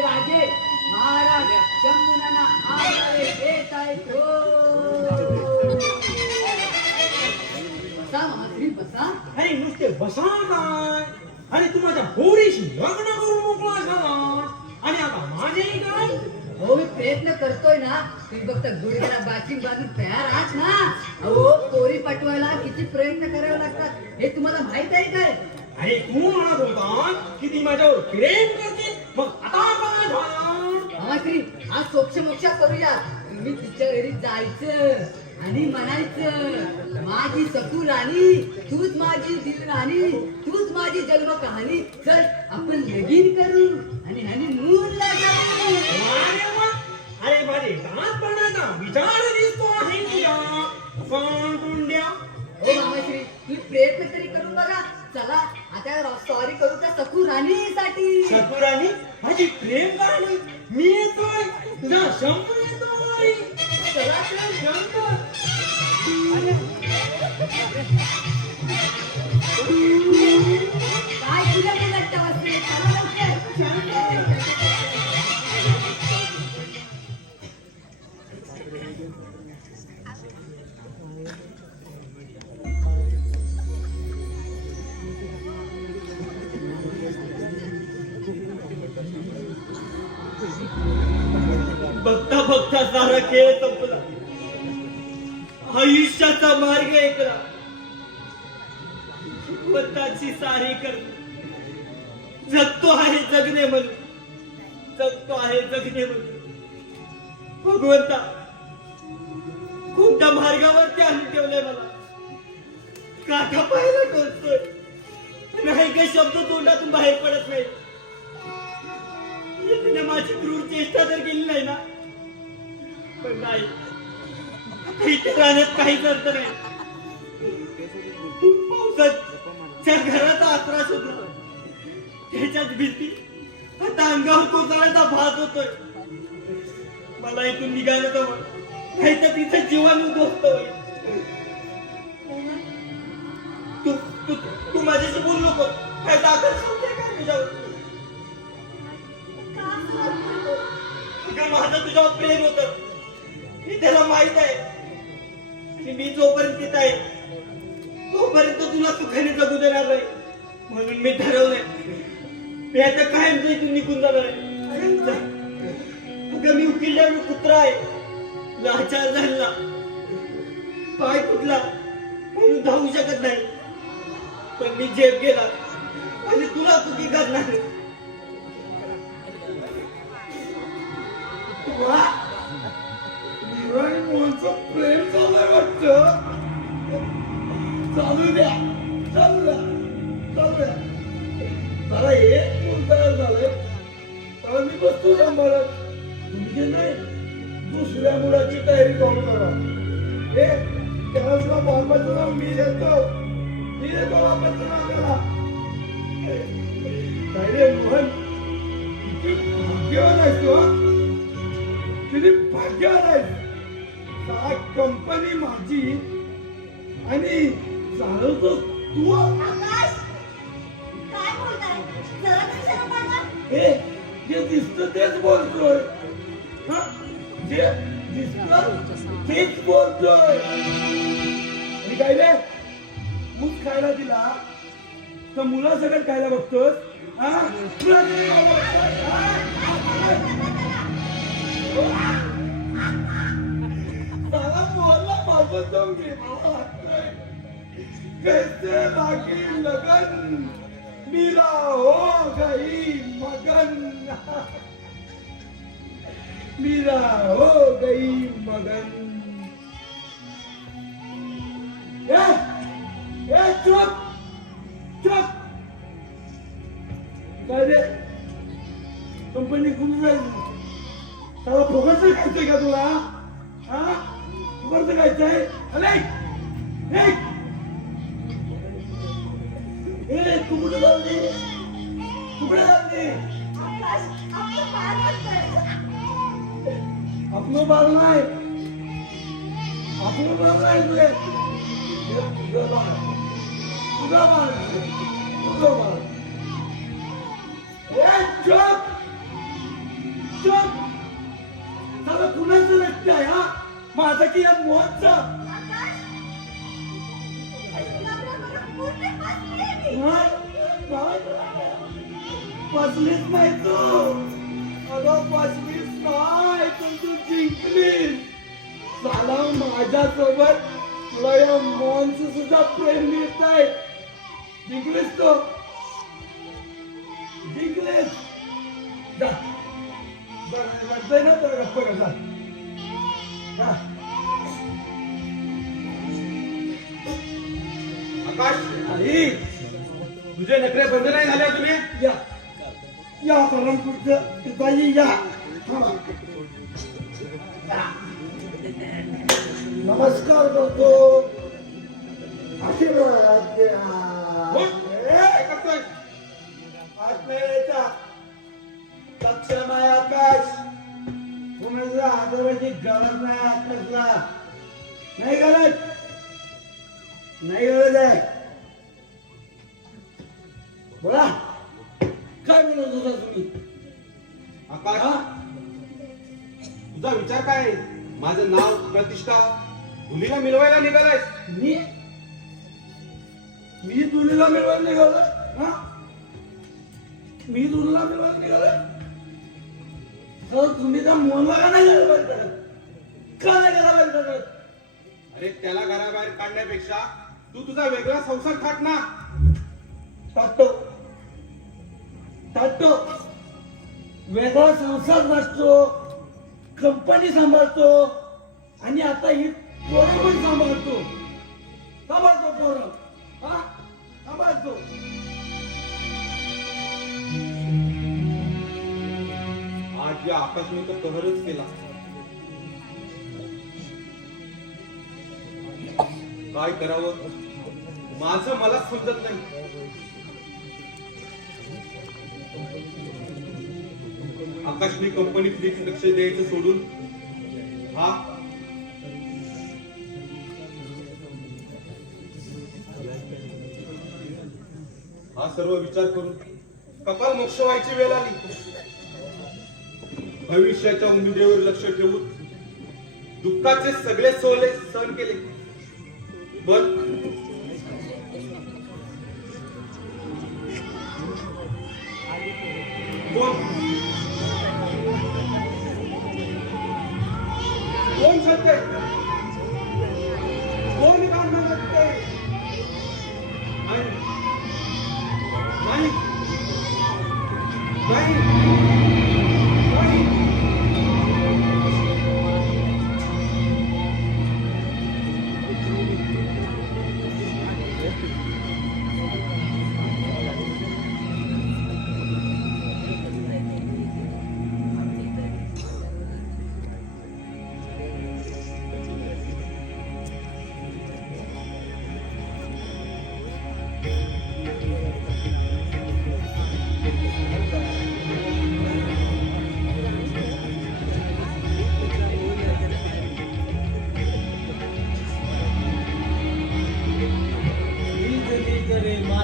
राजे महाराज शंभूनाना आवारे येत आहेत. हो. बसा बसा. अरे नुसते बसा काय? पोरीशी लग्न करून मोकळा झाला आणि आता माझे काय हो मी प्रयत्न करतोय ना. तुम्ही फक्त गुडघ्याला बाचिंग बांधून तयार आहात ना. अहो पोरी पटवायला किती प्रयत्न करावे लागतात हे तुम्हाला माहीत आहे काय? अरे तू म्हणत होता की ती माझ्यावर प्रेम करते. मग आता काय झालं? आज सोक्ष मोक्षा करूया. तुम्ही तिच्या घरी जायचं. आणि म्हणायचं माझी सकू राणी तूच माझी दिल राणी तूच माझी जन्म कहाणी. चल आपण लगीन करू आणि हनी जाऊ. अरे वा! पडण्याचा विचार दिसतो आहे पण कुंड्या हो मामाश्री तुम्ही प्रयत्न तरी करून बघा. चला आता सॉरी करू त्या सकू राणीसाठी? चतुरानी माझी प्रेम कहाणी. मी येतोय तुझा शंभर येतोय. बघता बघता सारा खेळ आयुष्याचा मार्ग ऐकला स्वतःची सारी करणे जगतो आहे जगणे म्हणून. जगतो आहे जगणे म्हणून. भगवंता कोणत्या मार्गावरती आणून ठेवलंय मला? काका पाहायला टोचतोय नाही काही शब्द तोंडातून बाहेर पडत नाही. माझी क्रूर चेष्टा तर केली नाही ना? पण नाही. इथे राहण्यात काहीच अर्थ नाही. पावसाच्या घराचा आसरा शोधला त्याच्यात भीती. आता अंगावर कोसळायचा भास होतोय. मला इथून निघायला जवळ नाही तर तिचं जीवन उद्ध्वस्त होईल तू तू तू माझ्याशी बोलू नको. काय दाखल मी ठरवलंय. मी आता कायम इथून निघून जाणार आहे. अगं मी उकिरल्यावर कुत्रा आहे. लाचार झाला पाय फुटला म्हणून धावू शकत नाही. पण मी झेप गेला आणि तुला चुकी करणार. सांभाळत तुम्ही जे नाही दुसऱ्या मुलाची तयारी करून करा. हे त्याला सुद्धा बाबाचं नाव मी देतो मी देतो बाबाचं नाव त्याला. काय रे मोहन? किती भाग्यवान आहेस तू हा? किती भाग्यवान आहेस. हा कंपनी माझी. आणि चालवतो तू. आकाश काय बोलताय? जरा तरी शरम बाळगा. जे दिसत तेच बोलतोय. जे दिसत तेच बोलतोय. आणि काय रे? खायला दिला? तर मुलासकट खायला बघतोस? हा? खायला बघतोस? हा? जाऊन घे कैसे लगन. मीरा हो गई मगन मीरा हो गई मगन ए, ए, चुप चुप काय रे कंपनी खूप जाईल त्याला फुकटचं खायचंय का तुला हा फुकटचं खायचंय अरे आपलं बाल नाही. आपलं बाल नाही तुझे. तुझं बाळ. तुझं बाळ. तुझं बाळ. ए चुप. कुणाचं व्यक्ती आहे माझं की या मोहनचं? फसली नाही तू अगं पचलीस नाही पण तू जिंकलीस झाला माझ्यासोबत तुला या मॉन्स सुद्धा प्रेम मिळत आहे जिंकलीस तो जिंकलीस जा बरं, ना तर गप्प कसा जा. आकाश आई तुझे नखरे बंद नाही झाले तुम्ही? या. या परमपूरचं पिताजी या. थांबा. नमस्कार करतो. आशीर्वाद द्या. काय करतोय. सक्षम आहे आकाश. कुणाचा आदरवाची गरज नाही आकाशला. नाही गरज नाही गरज आहे. बोला. काय म्हणत होता तुम्ही? आकाश. हा? तुझा विचार काय? आहे? माझं नाव प्रतिष्ठा. मुलीला मिळवायला निघालाय. मी? मी तुलीला मिळवायला निघालोय? हा? मी तुला मिळवायला निघालोय? तर तुम्ही त्या मोहनला का नाही पाहिजे का नाही पाहिजे अरे त्याला घराबाहेर काढण्यापेक्षा तू तुझा वेगळा संसार थाट ना टाकतो टाकतो वेगळा संसार नसतो कंपनी सांभाळतो आणि आता ही पोरं पण सांभाळतो. सांभाळतो पोरं. हा? सांभाळतो. आज या आकाशने तर कहरच केला. काय करावं? माझं मला समजत नाही. आकाशने कंपनीत लक्ष द्यायचं सोडून हा. हा सर्व विचार करून. कपाल मोक्ष व्हायची वेळ आली. भविष्याच्या उमेदीवर लक्ष ठेवून दुःखाचे सगळे सोले सहन केले. पण कोण?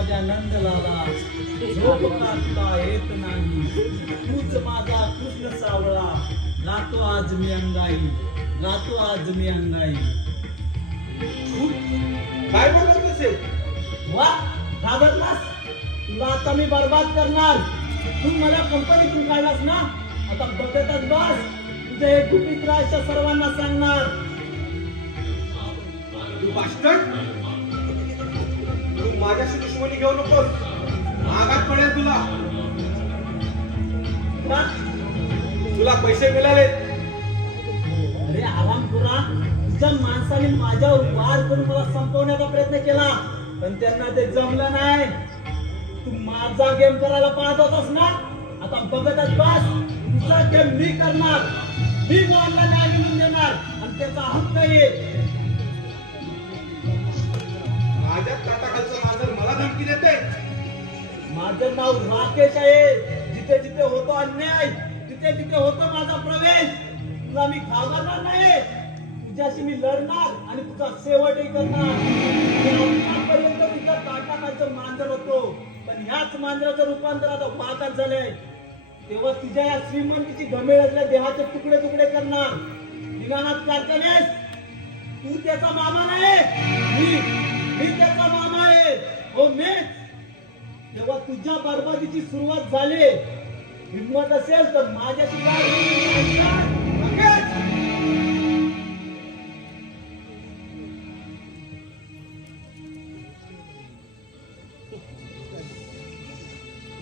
माझ्या नंदलाला झोप काढता येत नाही. तूच माझा कृष्ण सावळा. गातो आज मी अंगाई गातो आज मी अंगाई. काय बघत तसे वा घाबरलास तुला आता मी बर्बाद करणार. तू मला कंपनीतून काढलास ना? आता बघतच बस. तुझे हे गुपित राहायचं सर्वांना सांगणार. तू माझ्याशी दुश्मनी घेऊ नकोस. मागात पडेल तुला? तुला पैसे मिळाले. अरे आरामपुरा तुझ्या माणसाने माझ्यावर वार करून मला संपवण्याचा प्रयत्न केला. पण त्यांना ते जमलं नाही. तू माझा गेम करायला पाहत होतास ना? आता बघतच बस. तुझा गेम मी करणार. मी बॉलला न्याय मिळवून देणार. आणि त्याचा हक्क येईल माझ्या ताटाखालचं का धमकी देते. माझं नाव राकेश आहे. जिथे जिथे होतो अन्याय तिथे तिथे होतो माझा प्रवेश. तुला मी घाबरणार नाही. तुझ्याशी मी लढणार आणि तुझा शेवटही करणार. आतापर्यंत तुझ्या ताटाखालचं मांजर होतो. पण ह्याच मांजराचं रूपांतर आता वाहतात झालंय. तेव्हा तुझ्या या श्रीमंतीची घमेळ असल्या देहाचे तुकडे तुकडे करणार. निघाणात कारखान्यास. तू त्याचा मामा नाही. मी मी त्याचा मामा आहे. हो मी जेव्हा तुझ्या बरबादीची सुरुवात झाली हिंमत असेल तर माझ्याशी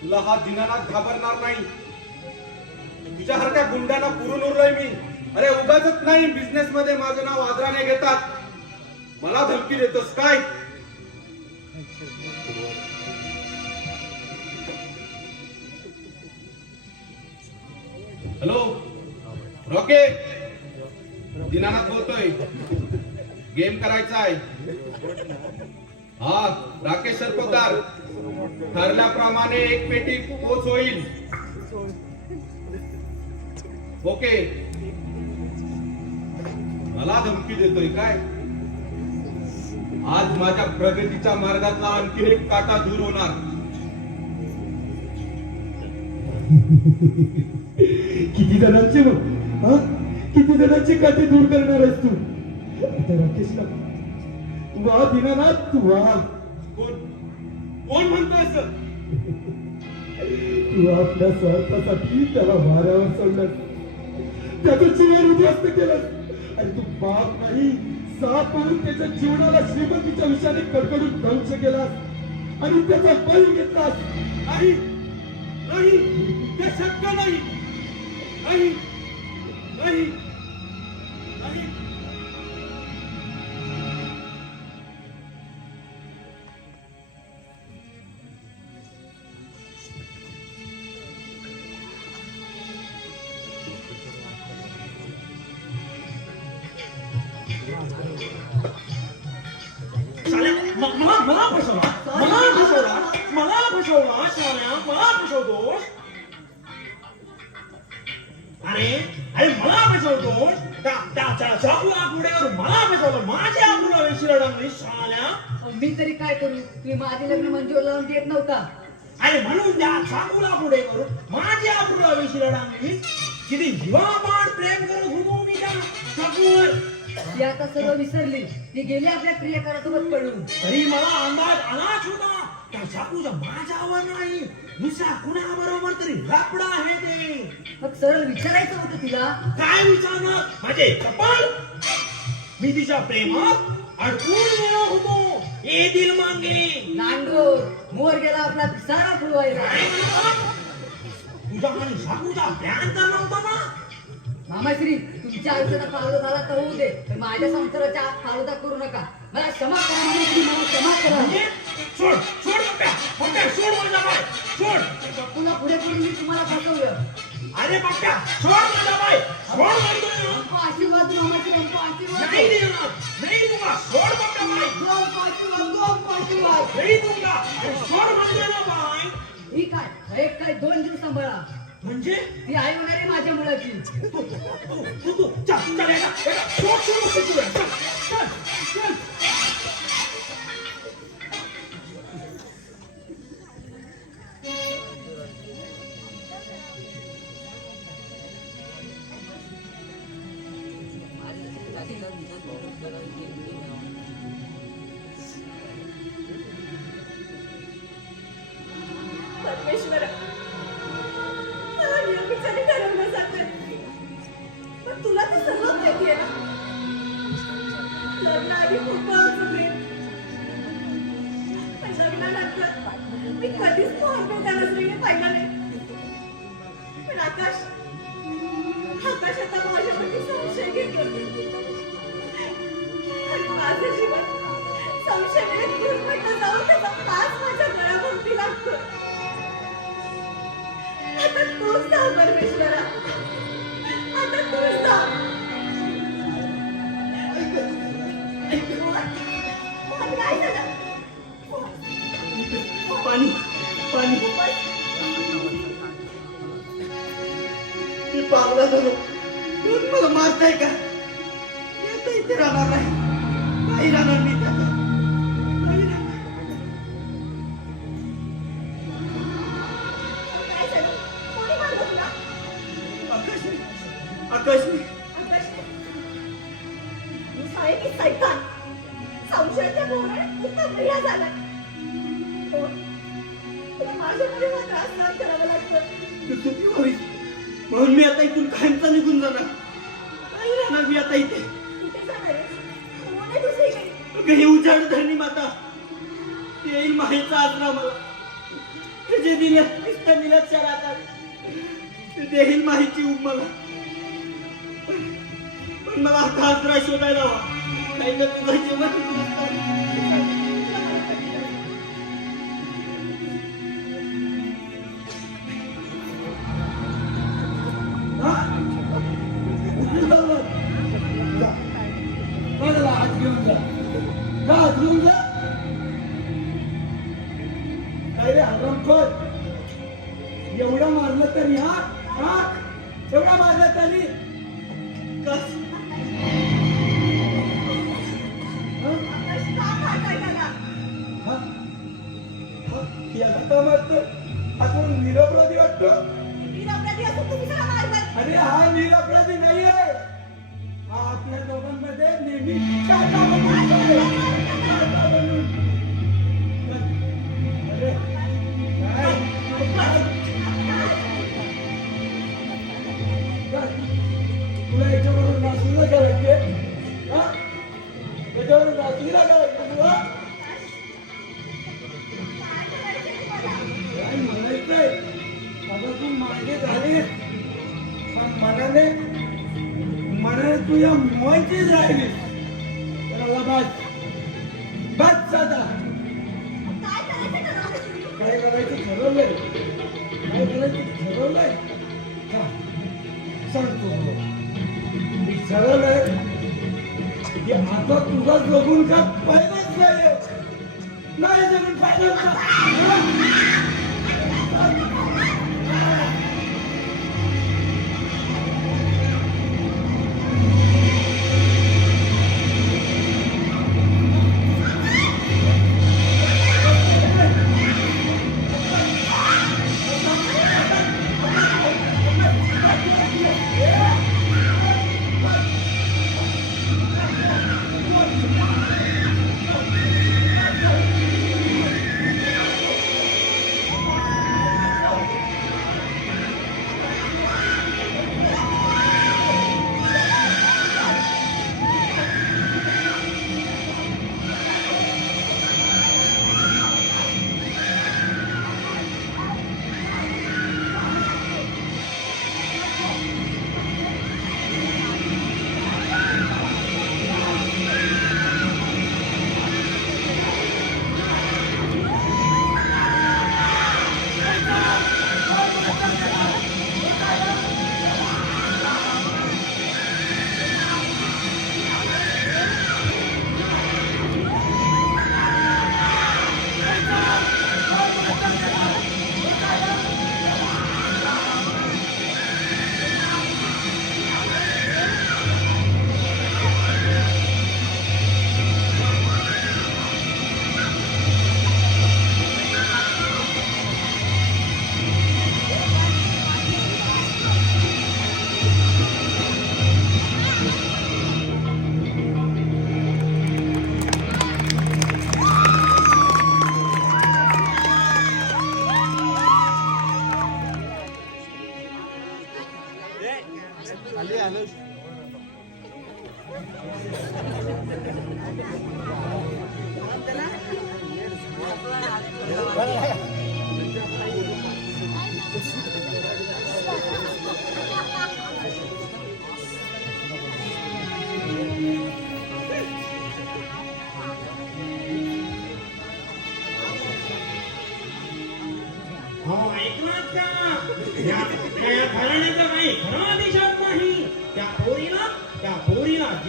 तुला हा दिनानाथ घाबरणार नाही. तुझ्यासारख्या गुंडांना पुरून उरलोय मी. अरे उगाच नाही बिझनेस मध्ये माझं नाव आदराने घेतात. मला धमकी देतोस काय? गेम करायचा आहे. हा राकेश सरपोतदार ठरल्याप्रमाणे एक पेटी पोच होईल. ओके. मला धमकी देतोय काय? आज माझ्या प्रगतीच्या मार्गातला आणखी एक काटा दूर होणार. किती जणांची हो? किती जणांची काटे दूर करणार आहेस तू? आता राकेशला वा दिनानाथ तू वा कोण? कोण म्हणतोय सर तू आपल्या स्वार्थासाठी त्याला वाऱ्यावर सोडलास त्याचं जीवन उद्ध्वस्त केलं. आणि तू बाप नाही साप म्हणून त्याच्या जीवनाला श्रीमंतीच्या विषयाने कडकडून ध्वंस केलास आणि त्याचा बळी घेतलास नाही. नाही. ते शक्य नाही. नाही. नाही. फसवला मला फसवला मला फसवला मला फसवतोस अरे अरे मला फसवतोस चाकू मला फसवलं माझ्या मी तरी काय करू तुम्ही माझे लग्न मंजूर लावून देत नव्हता अरे म्हणून त्या चाकूला पुढे करू माझ्या आकुडा वेशीला मी किती जीवापाड प्रेम करत होतो मी त्या चाकूवर ती आता सर्व विसरली. ती गेली आपल्या प्रियकरासोबत पळून. तरी मला अंदाज आलाच होता. त्या चाकूचा माझ्यावर नाही. दुसऱ्या कुणाबरोबर तरी लपडा आहे ते. मग सरळ विचारायचं होतं तिला? काय विचारणार? माझे कपाल मी तिच्या प्रेमात अडकून गेलो होतो. ए दिल मांगे. नांडोर मोर गेला आपला पिसारा फुलवायला. काय म्हणतो? तुझा आणि साकूचा प्लॅन तर नव्हता ना? मामाश्री तुमच्या आयुष्याचा फालुदा झाला तर होऊ दे पण माझ्या संसाराच्या फालुदा करू नका. मला क्षमा करा मामाश्री मला क्षमा करा. म्हणजे? सोड सोड सोड माझा सोड. पुन्हा पुढे करून मी तुम्हाला फसवलं. अरे पप्प्या सोड माझा पाय सोड. हमको आशीर्वाद मामाश्री हमको आशीर्वाद नाही. देणार नाही दूंगा सोड दो हमको आशीर्वाद दो आशीर्वाद. नाही दूंगा सोड ना पाय ठीक आहे एक काय दोन दिवस सांभाळा. म्हणजे ती आई होणार माझ्या मुलाची तू तू तू तू चल चल लग्न आधी खूप போகுது நிர்மலமா இருக்க எத்தைத்திரான பயிரான दर काय तुला काय आता तू मागे झाली पण मनाने मनाने तुझ्या या मोयचीच கப்பல்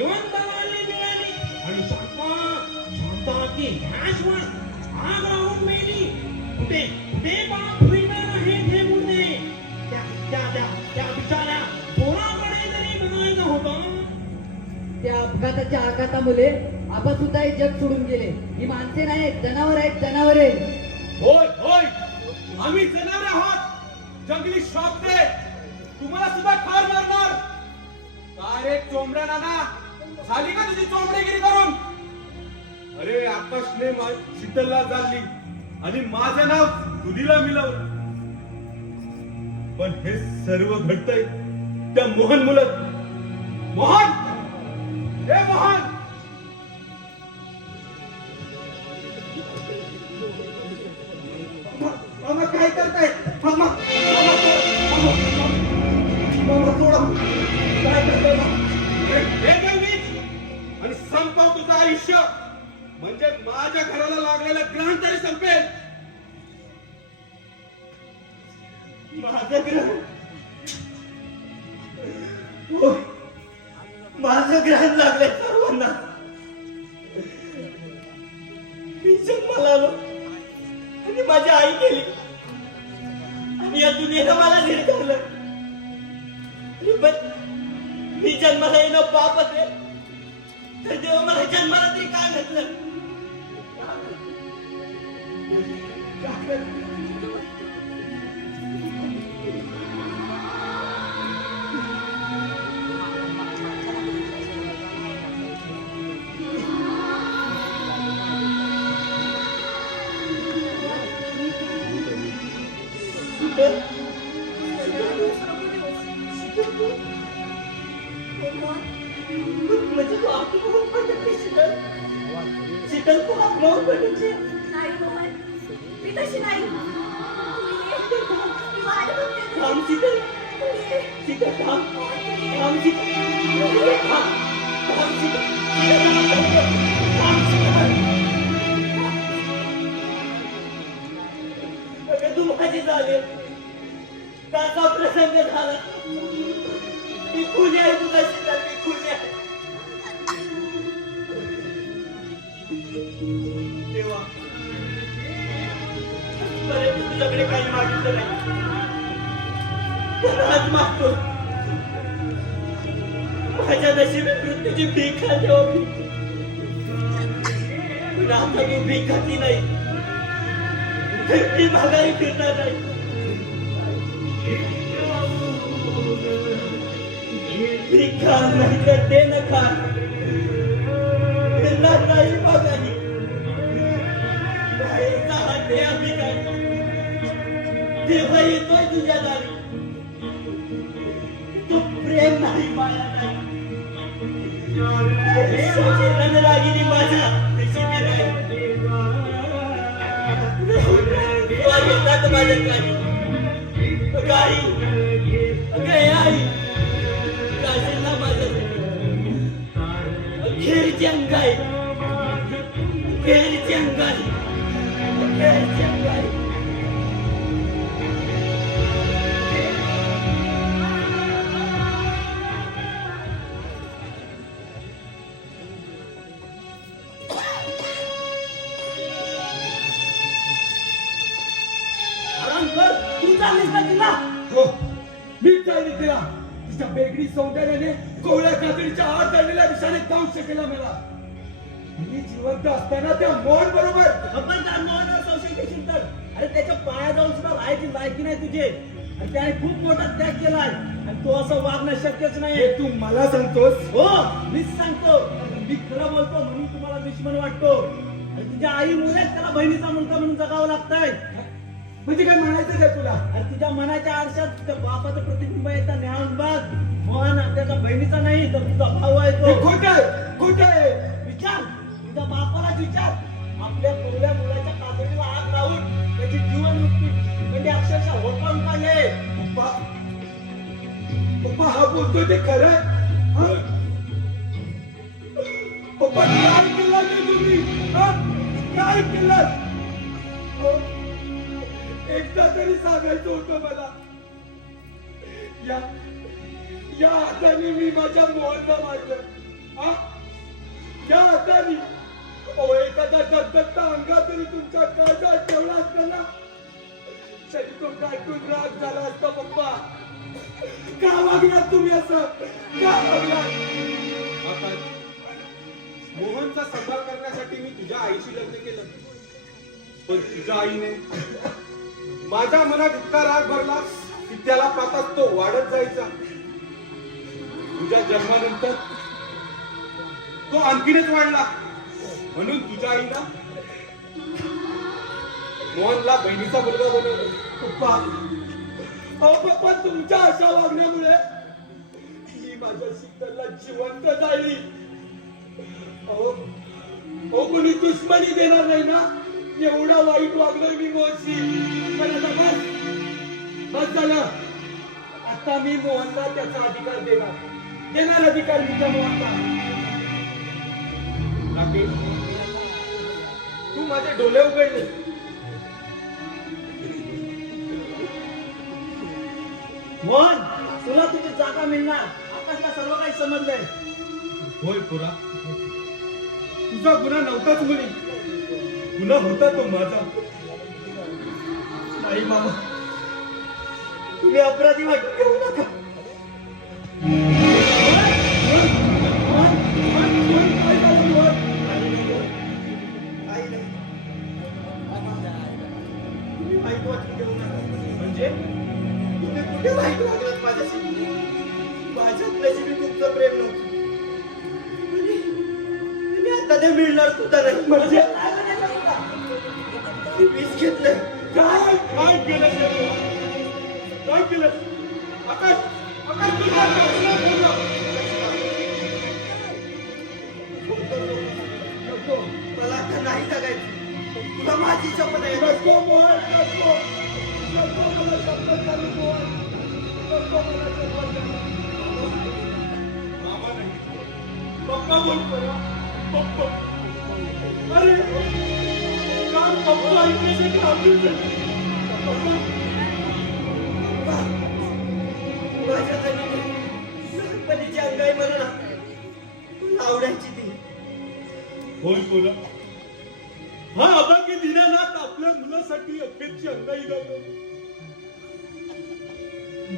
जिवंतवाली मिळाली आणि शब्दात शब्दाची घासवर आग लावून मेली कुठे कुठे बाप फिरणार आहे हे मुद्दे त्या त्या त्या त्या बिचाऱ्या पोराकडे जरी बघायचं होतं त्या अपघाताच्या आघातामुळे आपण सुद्धा हे जग सोडून गेले. ही माणसे नाही जनावर आहेत जनावर. होय होय. आम्ही जनावर आहोत. जंगली श्वापते तुम्हाला सुद्धा फार मारणार. काय रे चोमरा नाना? मा- शीतलला आणि माझं नाव तुलीला मिळवलं पण हे सर्व घडतंय त्या मोहन मुलं. मोहन! हे मोहन! मी जन्माला येणं पाप असेल तर देव मला जन्माला ते काय घातलं? प्रसंग झाला. मी खुली आहे तुला शीतल मी खुली आहे. देवा. पर्यंत तुझ्याकडे काही मागितलं नाही आज मागतो माझ्या नशिबी मृत्यूची भीक खाते हो मी पण आता तू भीक खाती नाही. तर मी फिरणार नाही भीक खा नाही तर ते नका. फिरणार नाही तेव्हा येतोय तुझ्या दारी तू प्रेम नाही माया नाही रणरागिनी माझ्या येतात माझ्या काही अगं आई काजलला माझ्यासाठी अखेरची अंगाई खेळची अंगाई खेळची अंगाई सौंदर्याने कोवळ्या कातडीच्या आत दडलेल्या विषाने दंश केला मला. मी जिवंत असताना त्या मोहन बरोबर खबरदार मोहनावर संशय घेशील तर? अरे त्याच्या पाया जाऊन सुद्धा राहायची लायकी नाही तुझी. आणि त्याने खूप मोठा त्याग केलाय. आणि तो असं वागणं शक्यच नाही. तू मला सांगतोस? हो मीच सांगतो. मी खरं बोलतो म्हणून तुम्हाला दुश्मन वाटतो. आणि तुझ्या आई मुळे त्याला बहिणीचा मुलगा म्हणून जगावं लागतंय. म्हणजे काय म्हणायचं काय तुला? आणि तुझ्या मनाच्या आरशात तुझ्या बापाचं प्रतिबिंब येतं न्याहून बघ. मोहन त्याच्या बहिणीचा नाही तर तुझा भाऊ आहे तो. खोट खोट आहे. विचार तुझ्या बापाला विचार. आपल्या पूर्व्या मुलाच्या कातडीला हात लावून त्याची जीवन मुक्ती म्हणजे अक्षरशः होकावून काढले पप्पा पप्पा हा बोलतोय ते खरं? पप्पा काय केलं ते तुम्ही? काय केलं? एकदा तरी सांगायचं होतं मला. या या हाताने मी माझ्या मोहनला मारलं. या हाताने? अहो एखादा दत्ता अंगात तरी तुमच्या काळजा ठेवला असता ना? तरी तो काटून राग झाला असता पप्पा. का वागणार तुम्ही असं? का वागणार मोहनचा सांभाळ करण्यासाठी मी तुझ्या आईशी लग्न केलं. पण तुझ्या आईने माझ्या मनात इतका राग भरला की त्याला पाहताच तो वाढत जायचा. तुझ्या जन्मानंतर तो आणखीनच वाढला. म्हणून तुझ्या आईला मोहनला बहिणीचा मुलगा बनवलं. पप्पा अहो पप्पा तुमच्या अशा वागण्यामुळे मी माझ्या शीतलला जिवंत जाईल अहो अहो कोणी दुश्मनी देणार नाही ना? एवढा वाईट वागलोय मी मोहनशी. पण आता बस. बस झालं. आता मी मोहनला त्याचा अधिकार देणार. देणार अधिकार मी त्या मोहनला. तू माझे डोळे उघडले. मोहन तुला तुझी जागा मिळणार. आकाशला सर्व काही समजलंय. होय पुरा. तुझा गुन्हा नव्हताच म्हणे गुन्हा होता तो माझा. आई मामा तुम्ही अपराधी वाटून घेऊ नका. आई नाही तुम्ही म्हणजे? तुम्ही कुठे वाईट वागलात माझ्याशी? माझ्यात मी तुमचं प्रेम नव्हतं. आता ते मिळणार सुद्धा नाही. म्हणजे? मी वीस घेतलंय काय? काय केलं? काय केलं? आकाश आकाश मला आता नाही जगायचं. तुला माझी शपथ आहे. नको मोहन नको. नको मला शपथ झाली मोहन नको मला शपथ झाली. मामा नाही. पप्पा बोलतोय पप्पा. अरे! माझ्या जमिनी लहानपणीची अंगाई मला ना आवडायची ती होय बोला हा अभागी दिनानाथ आपल्या मुलासाठी अखेरची अंगाई गावलं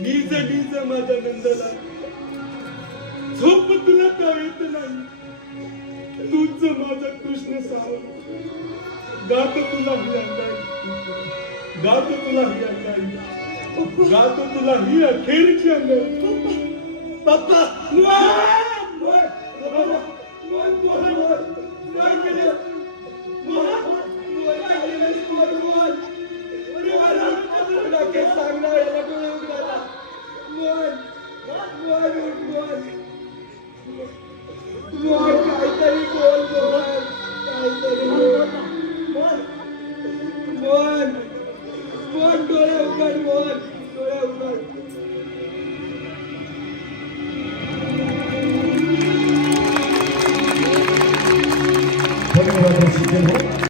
नीज नीज माझ्या नंदला. झोप तुला कळत नाही. तूच माझा कृष्ण सावंत. गात तुला ही अंगाई गात तुला ही अंगाई गात तुला ही अखेरची अंगाई पप्पा मोहन मोहन मोहन मोहन मोहन काय केलं मोहन मोहन काय केलं मोहन मोहन मोहन डोके सांगणार याला डोळे उघडायला मोहन मोहन उठ मोहन मोहन काहीतरी बोल मोहन काहीतरी बोल One. One, go down, one, one. Go down, one.